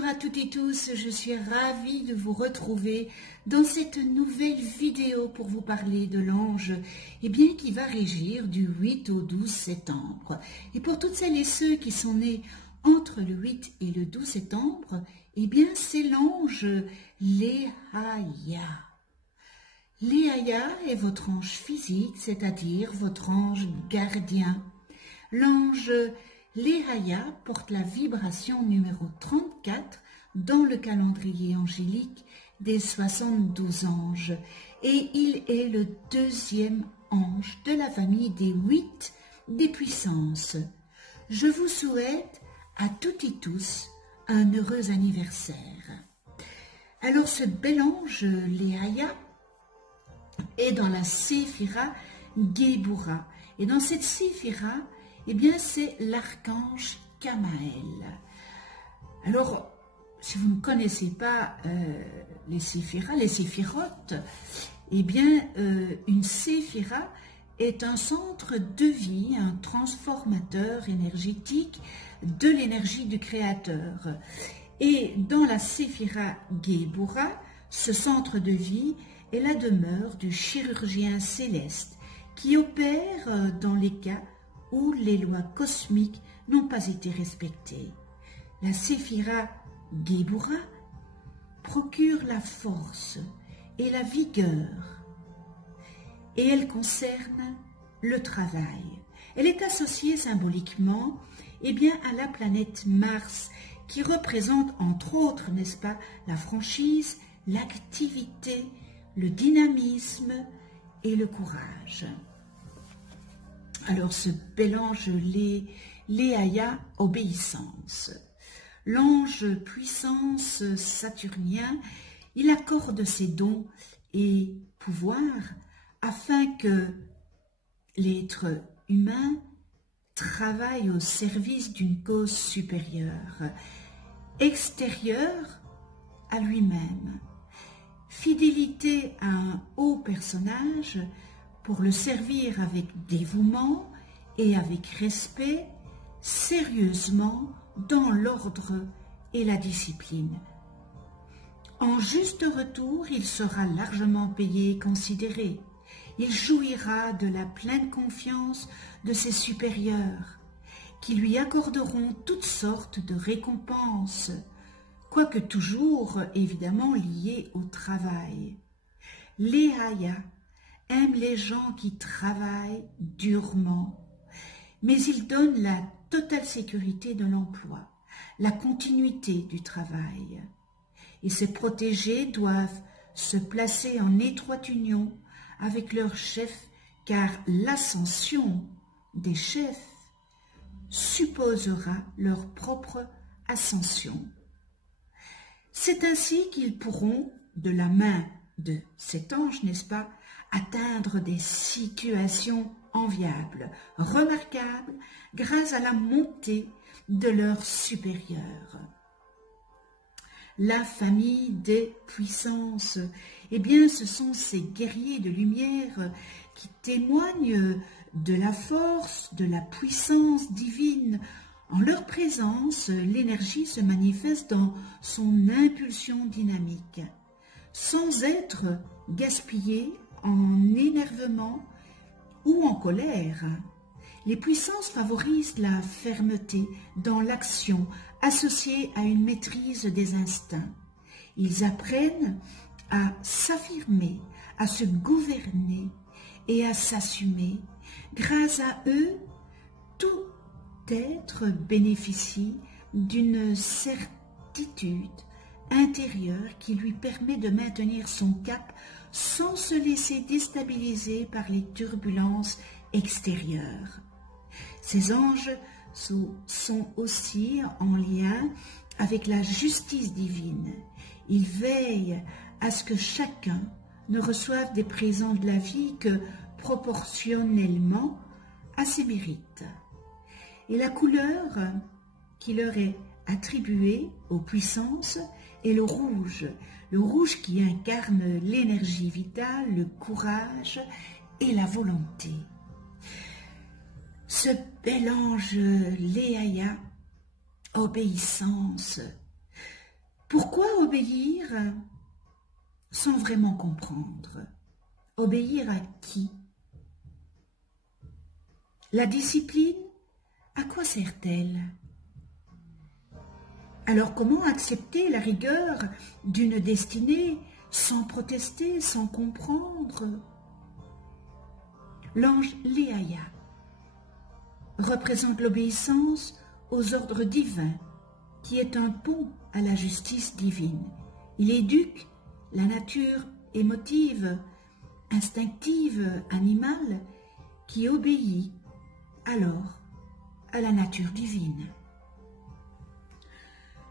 Bonjour à toutes et tous, je suis ravie de vous retrouver dans cette nouvelle vidéo pour vous parler de l'ange qui va régir du 8 au 12 septembre. Et pour toutes celles et ceux qui sont nés entre le 8 et le 12 septembre, c'est l'ange Léaïa. Léaïa est votre ange physique, c'est-à-dire votre ange gardien. L'ange Léaïa porte la vibration numéro 34 dans le calendrier angélique des 72 anges et il est le deuxième ange de la famille des 8 des puissances. Je vous souhaite à toutes et tous un heureux anniversaire. Alors ce bel ange Léaïa est dans la séphira Géboura et dans cette séphira c'est l'archange Kamaël. Alors, si vous ne connaissez pas les séphirotes, une séphira est un centre de vie, un transformateur énergétique de l'énergie du Créateur. Et dans la séphira Géboura, ce centre de vie est la demeure du chirurgien céleste qui opère dans les cas où les lois cosmiques n'ont pas été respectées. La séphira Géboura procure la force et la vigueur et elle concerne le travail. Elle est associée symboliquement à la planète Mars qui représente entre autres, n'est-ce pas, la franchise, l'activité, le dynamisme et le courage. Alors ce bel ange Léaïa, obéissance. L'ange puissance saturnien, il accorde ses dons et pouvoirs afin que l'être humain travaille au service d'une cause supérieure, extérieure à lui-même. Fidélité à un haut personnage pour le servir avec dévouement et avec respect, sérieusement, dans l'ordre et la discipline. En juste retour, il sera largement payé et considéré. Il jouira de la pleine confiance de ses supérieurs, qui lui accorderont toutes sortes de récompenses, quoique toujours, évidemment, liées au travail. Léaïa aime les gens qui travaillent durement, mais il donne la totale sécurité de l'emploi, la continuité du travail. Et ses protégés doivent se placer en étroite union avec leurs chefs, car l'ascension des chefs supposera leur propre ascension. C'est ainsi qu'ils pourront, de la main de cet ange, n'est-ce pas, atteindre des situations enviables, remarquables, grâce à la montée de leurs supérieurs. La famille des puissances, ce sont ces guerriers de lumière qui témoignent de la force, de la puissance divine. En leur présence, l'énergie se manifeste dans son impulsion dynamique, sans être gaspillée en énervement ou en colère. Les puissances favorisent la fermeté dans l'action associée à une maîtrise des instincts. Ils apprennent à s'affirmer, à se gouverner et à s'assumer. Grâce à eux, tout être bénéficie d'une certitude intérieure qui lui permet de maintenir son cap sans se laisser déstabiliser par les turbulences extérieures. Ces anges sont aussi en lien avec la justice divine. Ils veillent à ce que chacun ne reçoive des présents de la vie que proportionnellement à ses mérites. Et la couleur qui leur est attribuée aux puissances est le rouge qui incarne l'énergie vitale, le courage et la volonté. Ce bel ange Léaïa, obéissance, Pourquoi obéir sans vraiment comprendre? Obéir à qui? La discipline, à quoi sert-elle? Alors comment accepter la rigueur d'une destinée sans protester, sans comprendre? L'ange Léaïa représente l'obéissance aux ordres divins, qui est un pont à la justice divine. Il éduque la nature émotive, instinctive, animale, qui obéit alors à la nature divine.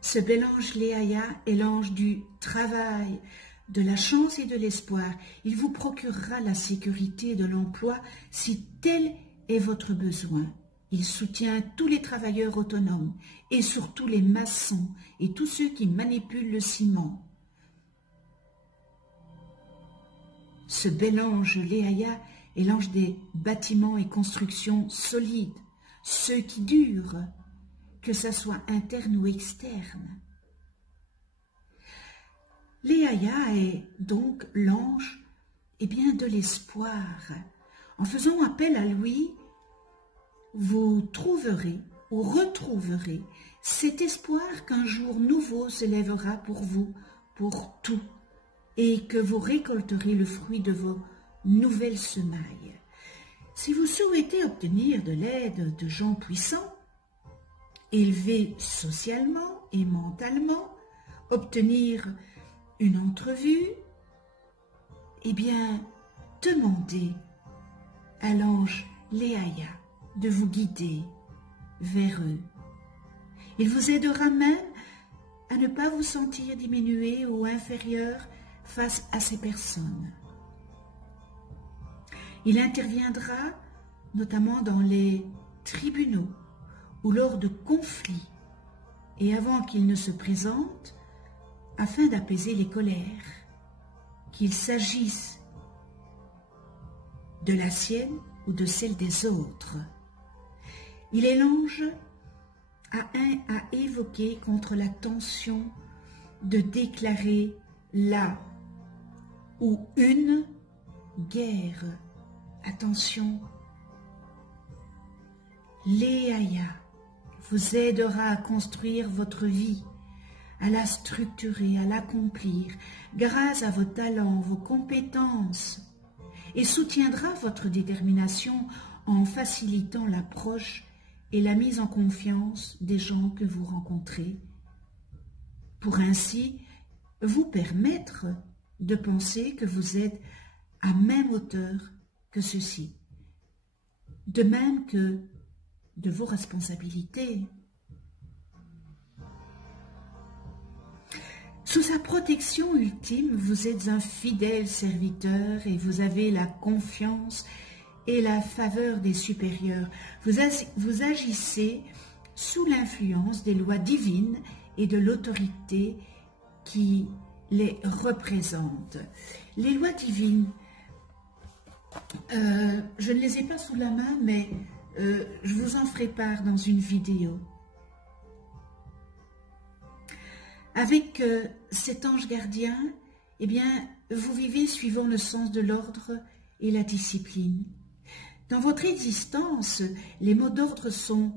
Ce bel ange Léaïa est l'ange du travail, de la chance et de l'espoir. Il vous procurera la sécurité de l'emploi si tel est votre besoin. Il soutient tous les travailleurs autonomes et surtout les maçons et tous ceux qui manipulent le ciment. Ce bel ange Léaïa est l'ange des bâtiments et constructions solides, ceux qui durent, que ça soit interne ou externe. Léaïa est donc l'ange de l'espoir. En faisant appel à lui, vous trouverez ou retrouverez cet espoir qu'un jour nouveau se lèvera pour vous, pour tout, et que vous récolterez le fruit de vos nouvelles semailles. Si vous souhaitez obtenir de l'aide de gens puissants, élevés socialement et mentalement, obtenir une entrevue, demandez à l'ange Léaïa de vous guider vers eux. Il vous aidera même à ne pas vous sentir diminué ou inférieur face à ces personnes. Il interviendra notamment dans les tribunaux ou lors de conflits et avant qu'ils ne se présentent, afin d'apaiser les colères, qu'il s'agisse de la sienne ou de celle des autres. Il est l'ange à évoquer contre la tension de déclarer la ou une guerre. Attention, Léaïa vous aidera à construire votre vie, à la structurer, à l'accomplir, grâce à vos talents, vos compétences, et soutiendra votre détermination en facilitant l'approche et la mise en confiance des gens que vous rencontrez, pour ainsi vous permettre de penser que vous êtes à même hauteur que ceux-ci, de même que de vos responsabilités. Sous sa protection ultime, vous êtes un fidèle serviteur et vous avez la confiance et la faveur des supérieurs. Vous agissez sous l'influence des lois divines et de l'autorité qui les représente. Les lois divines, je ne les ai pas sous la main, mais je vous en ferai part dans une vidéo. Avec cet ange gardien, vous vivez suivant le sens de l'ordre et la discipline. Dans votre existence, les mots d'ordre sont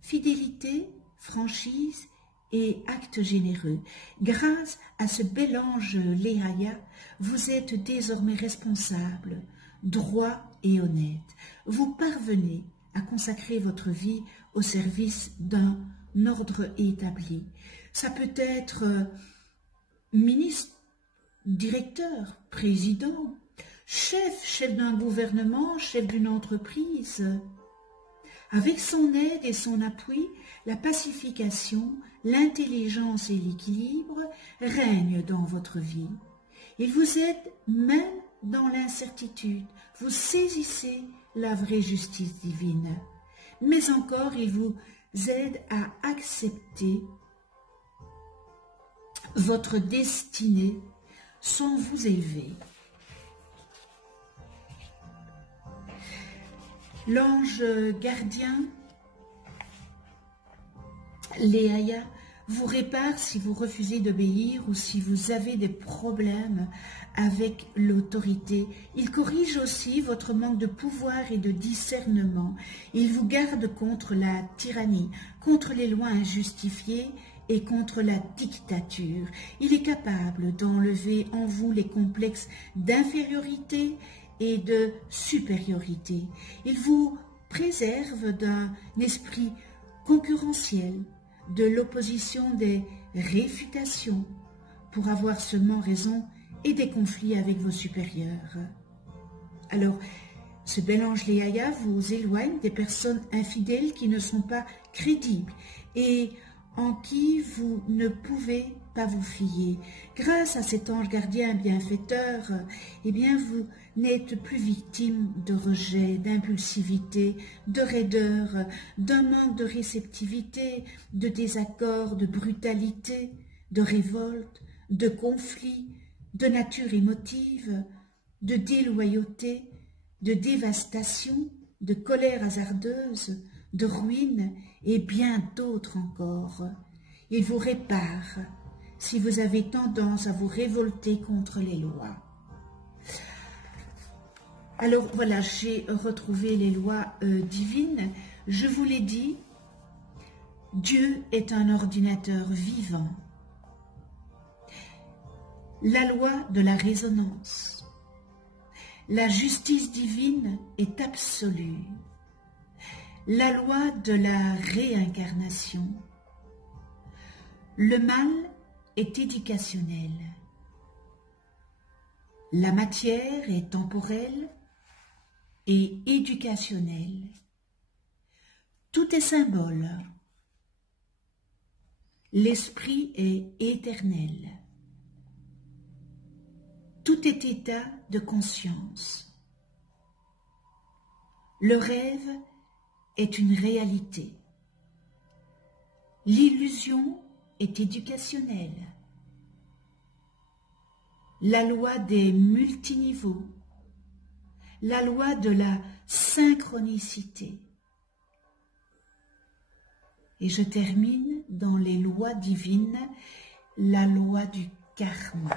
fidélité, franchise et acte généreux. Grâce à ce bel ange Léaïa, vous êtes désormais responsable, droit et honnête. Vous parvenez à consacrer votre vie au service d'un ordre établi. Ça peut être ministre, directeur, président, chef d'un gouvernement, chef d'une entreprise. Avec son aide et son appui, la pacification, l'intelligence et l'équilibre règnent dans votre vie. Il vous aide même dans l'incertitude. Vous saisissez la vraie justice divine. Mais encore, il vous aide à accepter votre destinée sans vous élever. L'ange gardien, Léaïa, vous répare si vous refusez d'obéir ou si vous avez des problèmes avec l'autorité. Il corrige aussi votre manque de pouvoir et de discernement. Il vous garde contre la tyrannie, contre les lois injustifiées et contre la dictature. Il est capable d'enlever en vous les complexes d'infériorité et de supériorité. Il vous préserve d'un esprit concurrentiel, de l'opposition des réfutations, pour avoir seulement raison et des conflits avec vos supérieurs. Alors, ce bel ange Léaïa vous éloigne des personnes infidèles qui ne sont pas crédibles et en qui vous ne pouvez pas vous fier. Grâce à cet ange gardien bienfaiteur, eh bien vous n'êtes plus victime de rejet, d'impulsivité, de raideur, d'un manque de réceptivité, de désaccord, de brutalité, de révolte, de conflit, de nature émotive, de déloyauté, de dévastation, de colère hasardeuse, de ruine et bien d'autres encore. Il vous répare si vous avez tendance à vous révolter contre les lois. Alors voilà, j'ai retrouvé les lois divines. Je vous l'ai dit, Dieu est un ordinateur vivant. La loi de la résonance. La justice divine est absolue. La loi de la réincarnation. Le mal est éducationnel. La matière est temporelle et éducationnelle. Tout est symbole. L'esprit est éternel. Tout est état de conscience. Le rêve est une réalité. L'illusion est éducationnelle. La loi des multiniveaux, la loi de la synchronicité. Et je termine dans les lois divines, la loi du karma.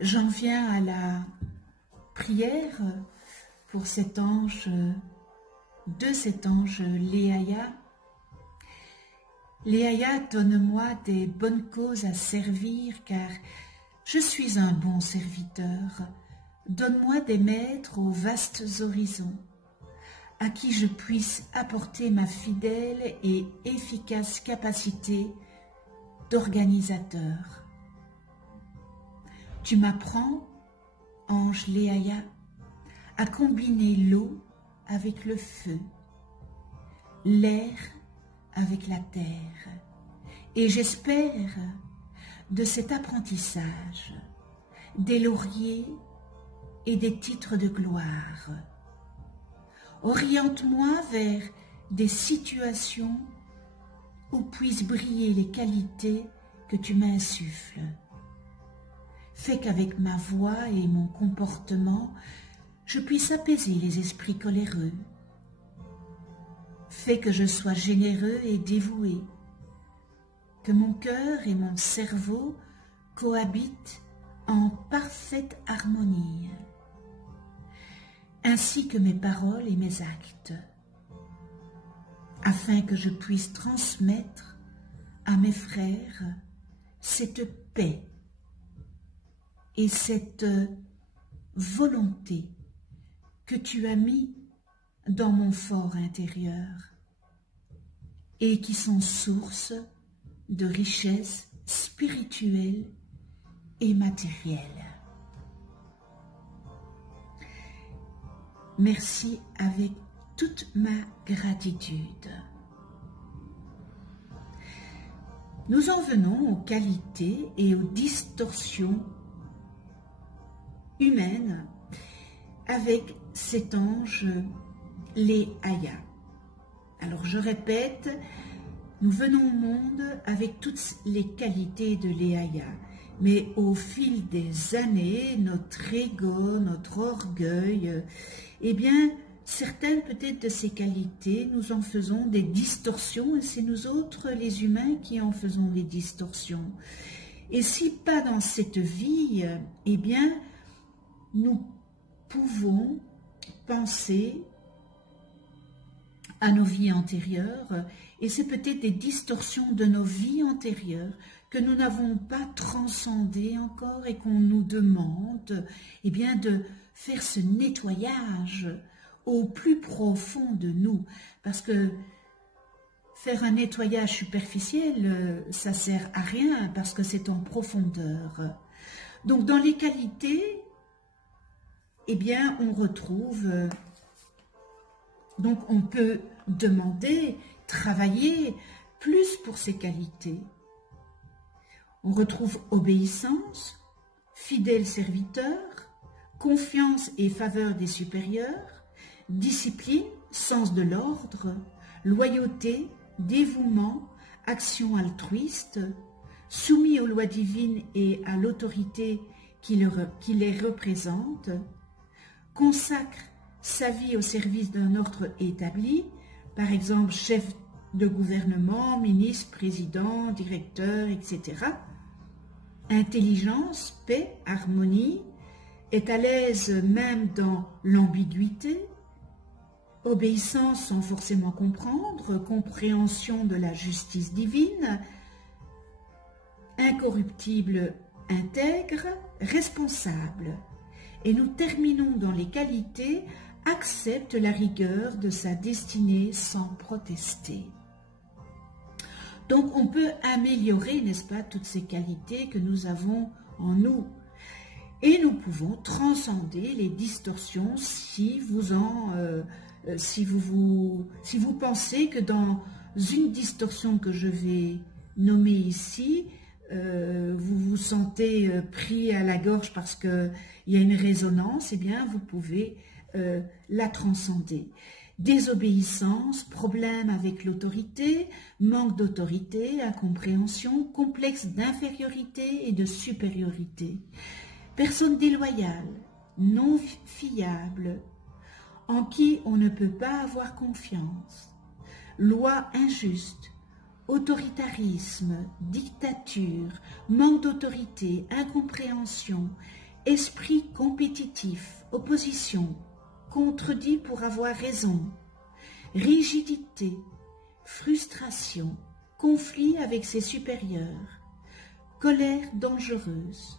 J'en viens à la prière pour cet ange, de cet ange Léaïa. Léaïa, donne-moi des bonnes causes à servir, car je suis un bon serviteur. Donne-moi des maîtres aux vastes horizons, à qui je puisse apporter ma fidèle et efficace capacité d'organisateur. Tu m'apprends, ange Léaïa, à combiner l'eau avec le feu, l'air avec la terre. Et j'espère de cet apprentissage des lauriers et des titres de gloire. Oriente-moi vers des situations où puissent briller les qualités que tu m'insuffles. Fais qu'avec ma voix et mon comportement, je puisse apaiser les esprits coléreux. Fais que je sois généreux et dévoué, que mon cœur et mon cerveau cohabitent en parfaite harmonie, ainsi que mes paroles et mes actes, afin que je puisse transmettre à mes frères cette paix et cette volonté que tu as mis dans mon fort intérieur et qui sont source de richesse spirituelle et matérielle. Merci avec toute ma gratitude. Nous en venons aux qualités et aux distorsions humaines avec cet ange Léaïa. Alors je répète, nous venons au monde avec toutes les qualités de Léaïa, mais au fil des années, notre ego, notre orgueil, eh bien, certaines peut-être de ces qualités, nous en faisons des distorsions et c'est nous autres, les humains, qui en faisons des distorsions. Et si pas dans cette vie, eh bien, nous pouvons penser à nos vies antérieures et c'est peut-être des distorsions de nos vies antérieures que nous n'avons pas transcendées encore et qu'on nous demande eh bien, de faire ce nettoyage au plus profond de nous. Parce que faire un nettoyage superficiel, ça sert à rien parce que c'est en profondeur. Donc dans les qualités, eh bien on retrouve, donc on peut demander, travailler plus pour ces qualités. On retrouve obéissance, fidèle serviteur, confiance et faveur des supérieurs, discipline, sens de l'ordre, loyauté, dévouement, action altruiste, soumis aux lois divines et à l'autorité qui les représente, consacre sa vie au service d'un ordre établi, par exemple chef de gouvernement, ministre, président, directeur, etc. Intelligence, paix, harmonie, est à l'aise même dans l'ambiguïté, obéissance sans forcément comprendre, compréhension de la justice divine, incorruptible, intègre, responsable. Et nous terminons dans les qualités, accepte la rigueur de sa destinée sans protester. Donc on peut améliorer, n'est-ce pas, toutes ces qualités que nous avons en nous. Et nous pouvons transcender les distorsions si vous pensez que dans une distorsion que je vais nommer ici, vous vous sentez pris à la gorge parce qu'il y a une résonance, eh bien vous pouvez la transcender. Désobéissance, problème avec l'autorité, manque d'autorité, incompréhension, complexe d'infériorité et de supériorité. Personne déloyale, non fiable, en qui on ne peut pas avoir confiance. Loi injuste, autoritarisme, dictature, manque d'autorité, incompréhension, esprit compétitif, opposition, contredit pour avoir raison, rigidité, frustration, conflit avec ses supérieurs, colère dangereuse,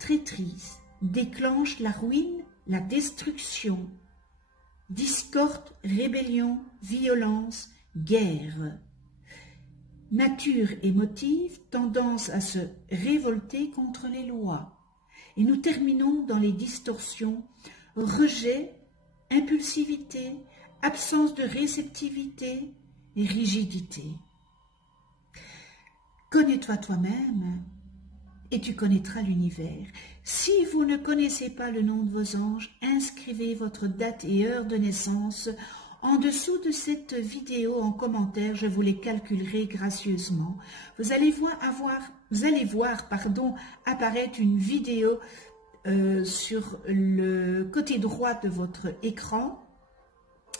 traîtrise, déclenche la ruine, la destruction, discorde, rébellion, violence, guerre. Nature émotive, tendance à se révolter contre les lois. Et nous terminons dans les distorsions, rejet, impulsivité, absence de réceptivité et rigidité. Connais-toi toi-même et tu connaîtras l'univers. Si vous ne connaissez pas le nom de vos anges, inscrivez votre date et heure de naissance en dessous de cette vidéo en commentaire, je vous les calculerai gracieusement. Vous allez voir apparaître une vidéo sur le côté droit de votre écran.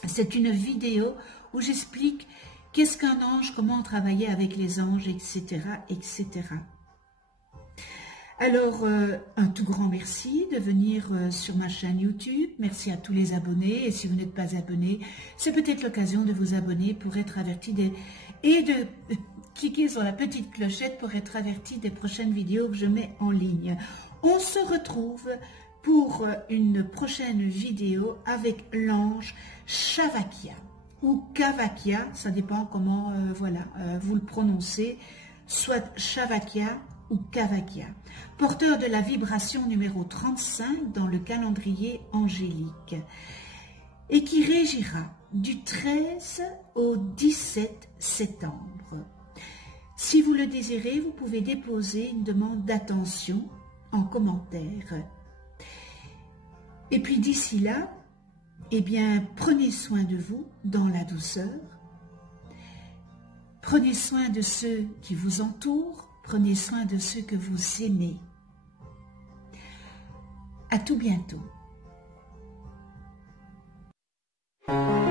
C'est une vidéo où j'explique qu'est-ce qu'un ange, comment travailler avec les anges, etc., etc. Alors, un tout grand merci de venir sur ma chaîne YouTube. Merci à tous les abonnés. Et si vous n'êtes pas abonné, c'est peut-être l'occasion de vous abonner pour être averti et de cliquer sur la petite clochette pour être averti des prochaines vidéos que je mets en ligne. On se retrouve pour une prochaine vidéo avec l'ange Shavakia ou Kavakia, ça dépend comment vous le prononcez, soit Shavakia ou Kavakia, porteur de la vibration numéro 35 dans le calendrier angélique et qui régira du 13 au 17 septembre. Si vous le désirez, vous pouvez déposer une demande d'attention en commentaire. Et puis d'ici là, eh bien, prenez soin de vous dans la douceur. Prenez soin de ceux qui vous entourent. Prenez soin de ceux que vous aimez. À tout bientôt. Thank you.